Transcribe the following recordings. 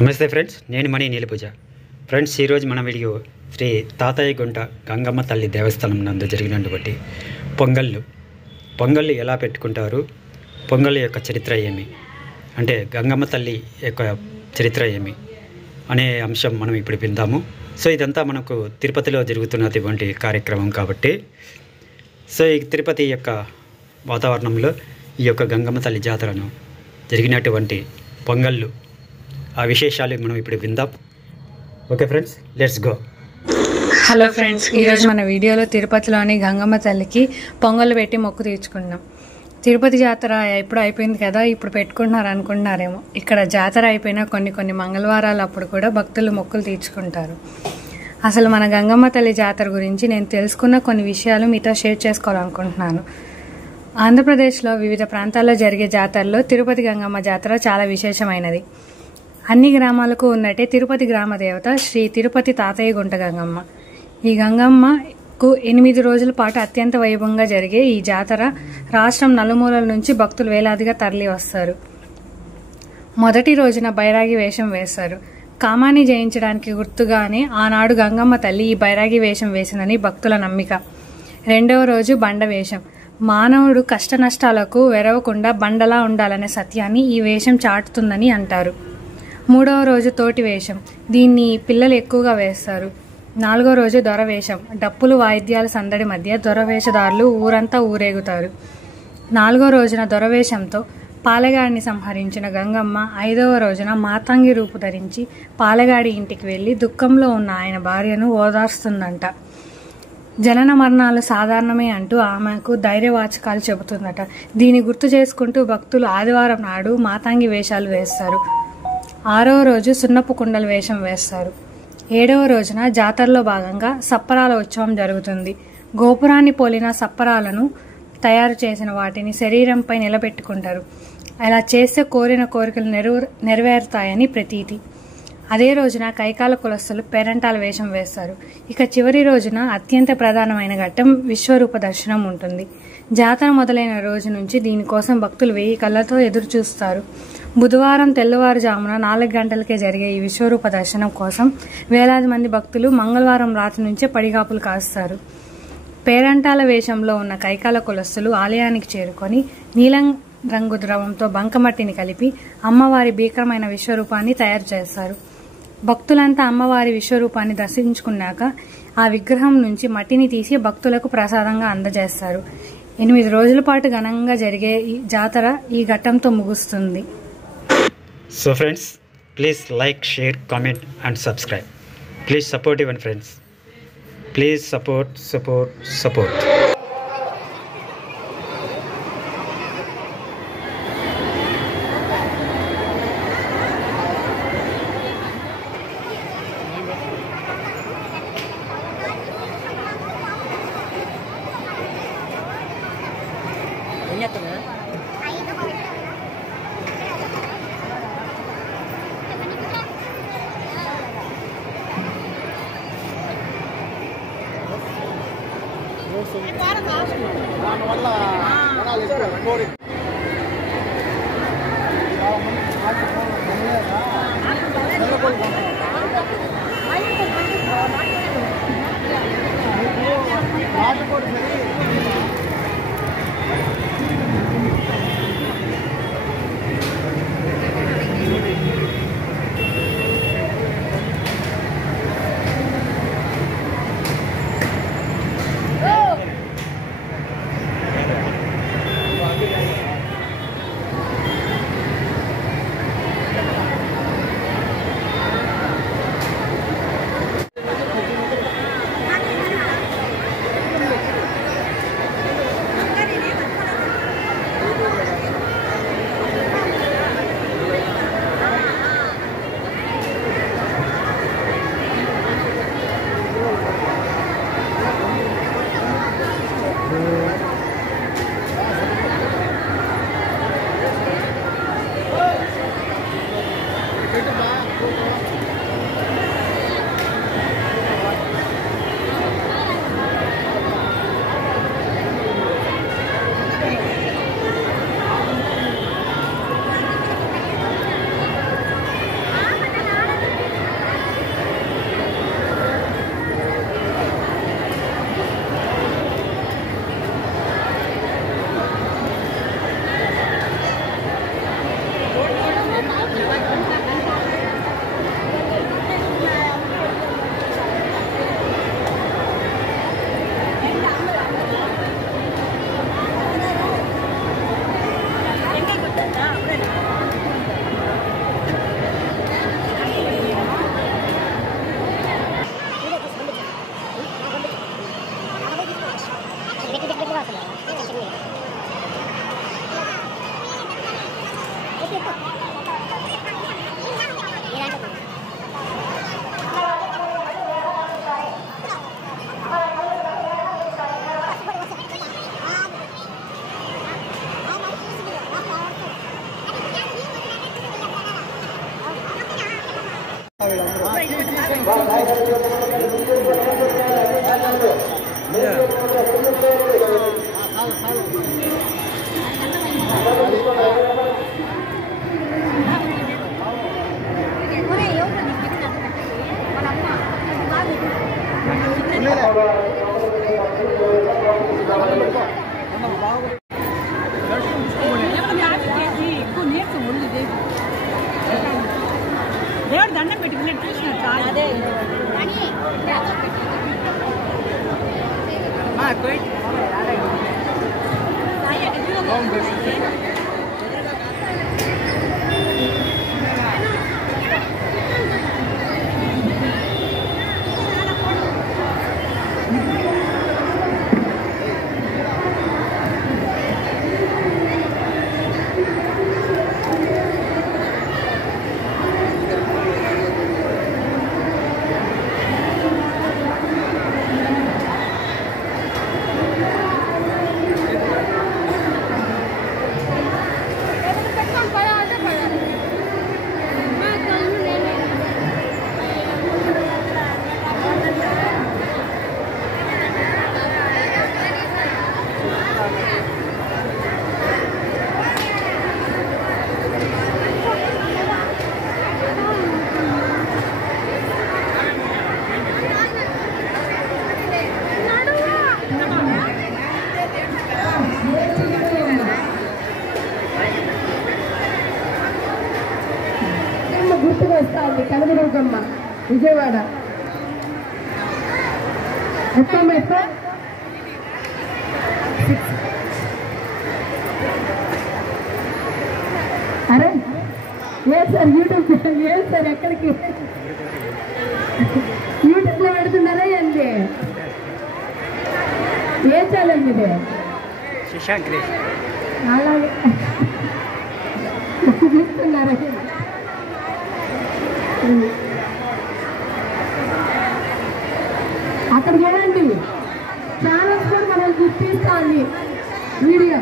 నమస్తే ఫ్రెండ్స్, నేను మణి నీలిపూజ. ఫ్రెండ్స్, ఈరోజు మన వీడియో శ్రీ తాతయ్య గుంట గంగమ్మ తల్లి దేవస్థానం నందు జరిగినటువంటి పొంగళ్ళు ఎలా పెట్టుకుంటారు, పొంగల్ యొక్క చరిత్ర ఏమి, అంటే గంగమ్మ తల్లి యొక్క చరిత్ర ఏమి అనే అంశం మనం ఇప్పుడు విందాము. సో ఇదంతా మనకు తిరుపతిలో జరుగుతున్నటువంటి కార్యక్రమం కాబట్టి, సో ఈ తిరుపతి యొక్క వాతావరణంలో ఈ యొక్క గంగమ్మ తల్లి జాతరను జరిగినటువంటి పొంగళ్ళు ఆ విశేషాలు మనం ఇప్పుడు విందాం. Okay friends, let's go. Hello friends, ఈరోజు మన వీడియోలో తిరుపతిలోని గంగమ్మ తల్లికి పొంగళ్ళు పెట్టి మొక్కు తీర్చుకున్నాం. తిరుపతి జాతర ఎప్పుడు అయిపోయింది కదా, ఇప్పుడు పెట్టుకుంటున్నారు అనుకుంటున్నారేమో. ఇక్కడ జాతర అయిపోయినా కొన్ని మంగళవారాలు అప్పుడు కూడా భక్తులు మొక్కులు తీర్చుకుంటారు. అసలు మన గంగమ్మ తల్లి జాతర గురించి నేను తెలుసుకున్న కొన్ని విషయాలు మీతో షేర్ చేసుకోవాలనుకుంటున్నాను. ఆంధ్రప్రదేశ్లో వివిధ ప్రాంతాల్లో జరిగే జాతరలో తిరుపతి గంగమ్మ జాతర చాలా విశేషమైనది. అన్ని గ్రామాలకు ఉన్నట్టే తిరుపతి గ్రామ దేవత శ్రీ తిరుపతి తాతయ్య గుంట గంగమ్మ. ఈ గంగమ్మకు 8 రోజుల పాటు అత్యంత వైభవంగా జరిగే ఈ జాతర రాష్ట్రం నలుమూలల నుంచి భక్తులు వేలాదిగా తరలి వస్తారు. మొదటి రోజున బైరాగి వేషం వేస్తారు. కామాన్ని జయించడానికి గుర్తుగానే ఆనాడు గంగమ్మ తల్లి ఈ బైరాగి వేషం వేసిందని భక్తుల నమ్మిక. రెండవ రోజు బండ వేషం. మానవుడు కష్ట నష్టాలకు వెరవకుండా బండలా ఉండాలనే సత్యాన్ని ఈ వేషం చాటుతుందని అంటారు. మూడవ రోజు తోటి వేషం. దీన్ని పిల్లలు ఎక్కువగా వేస్తారు. నాలుగో రోజు దొరవేషం. డప్పులు వాయిద్యాల సందడి మధ్య దొరవేషధారులు ఊరంతా ఊరేగుతారు. నాలుగో రోజున దొరవేషంతో పాలెగాడిని సంహరించిన గంగమ్మ 5వ రోజున మాతంగి రూపు ధరించి పాలెగాడి ఇంటికి వెళ్లి దుఃఖంలో ఉన్న ఆయన భార్యను ఓదార్స్తుందంట. జనన మరణాలు సాధారణమే అంటూ ఆమెకు ధైర్యవాచకాలు చెబుతుందట. దీన్ని గుర్తు చేసుకుంటూ భక్తులు ఆదివారం నాడు మాతంగి వేషాలు వేస్తారు. 6వ రోజు సున్నపు కుండల వేషం వేస్తారు. 7వ రోజున జాతరలో భాగంగా సప్పరాల ఉత్సవం జరుగుతుంది. గోపురాన్ని పోలిన సప్పరాలను తయారు చేసిన వాటిని శరీరంపై నిలబెట్టుకుంటారు. అలా చేస్తే కోరిన కోరికలు నెరవేరుతాయని ప్రతీతి. అదే రోజున కైకాల కులస్తులు పేరంటాల వేషం వేస్తారు. ఇక చివరి రోజున అత్యంత ప్రధానమైన ఘట్టం విశ్వరూప దర్శనం ఉంటుంది. జాతర మొదలైన రోజు నుంచి దీనికోసం భక్తులు 1000 కళ్ళతో ఎదురు చూస్తారు. బుధవారం తెల్లవారుజామున 4 గంటలకే జరిగే ఈ విశ్వరూప దర్శనం కోసం వేలాది మంది భక్తులు మంగళవారం రాత్రి నుంచే పడిగాపులు కాస్తారు. పేరంటాల వేషంలో ఉన్న కైకాల కులస్తులు ఆలయానికి చేరుకొని నీలం రంగు ద్రవంతో బంకమట్టిని కలిపి అమ్మవారి భీకరమైన విశ్వరూపాన్ని తయారు చేస్తారు. భక్తులంతా అమ్మవారి విశ్వరూపాన్ని దర్శించుకున్నాక ఆ విగ్రహం నుంచి మట్టిని తీసి భక్తులకు ప్రసాదంగా అందజేస్తారు. 8 రోజుల పాటు ఘనంగా జరిగే ఈ జాతర ఈ ఘట్టంతో ముగుస్తుంది. So friends, please like, share, comment and subscribe. Please support your friends. Please support. దేవుడు దండం పెట్టుకున్నట్టు చూసిన చాలా అదే గుర్తుకు వస్తుంది కనకదుర్గమ్మ విజయవాడ ఎక్కడ అరే ఏ సార్ యూట్యూబ్ ఏ సార్ ఎక్కడికి యూట్యూబ్లో పెడుతున్నారా అండి ఏ ఛానల్ ఇది అలాగే చూస్తున్నారా అక్కడ చూడండి ఛానల్స్ కూడా మనం గుర్తిస్తాండి వీడియో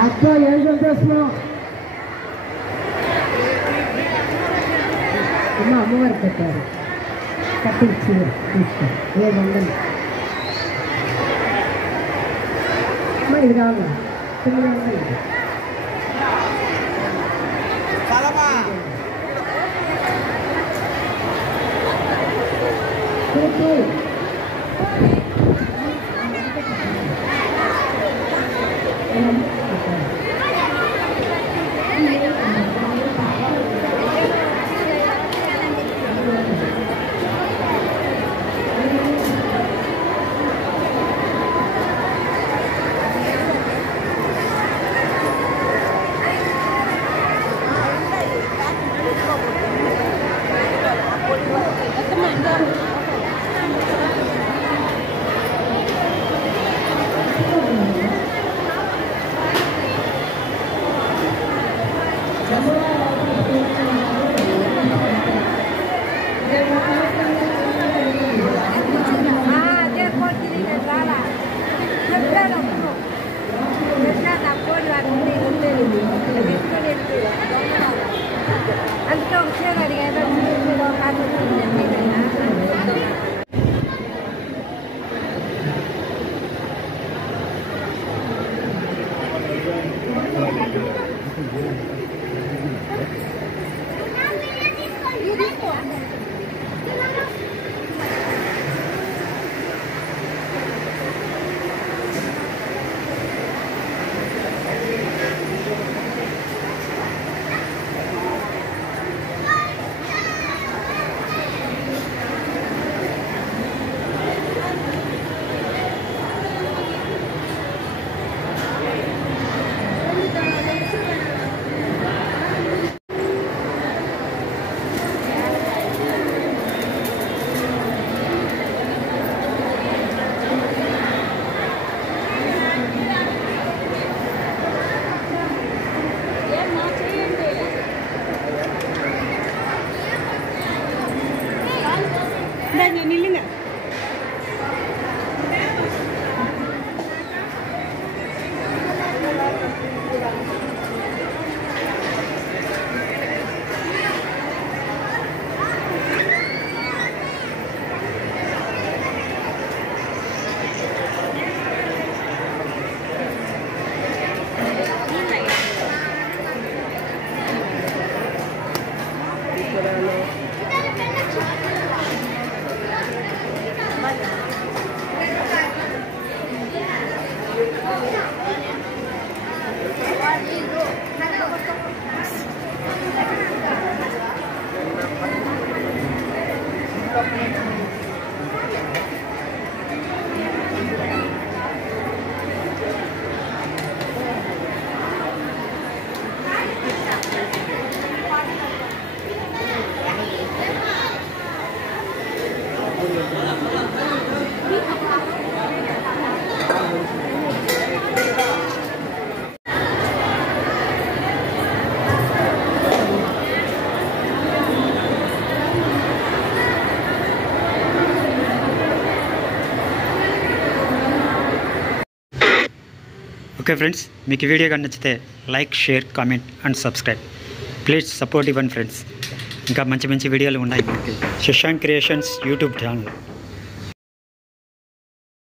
అబ్బా ఏం సంతోషం అమ్మవారు పెట్టారు కట్టించి తీసుకో ఏ వందలు ఇది కావాలి 900 అంతా ఒకసారి అడిగారు ఓకే ఫ్రెండ్స్, మీకు ఈ వీడియో కానీ నచ్చితే like, share, comment and subscribe. Please support ఇవ్వండి ఫ్రెండ్స్. ఇంకా మంచి మంచి వీడియోలు ఉన్నాయి మనకి శశాంక్ క్రియేషన్స్ యూట్యూబ్ ఛానల్.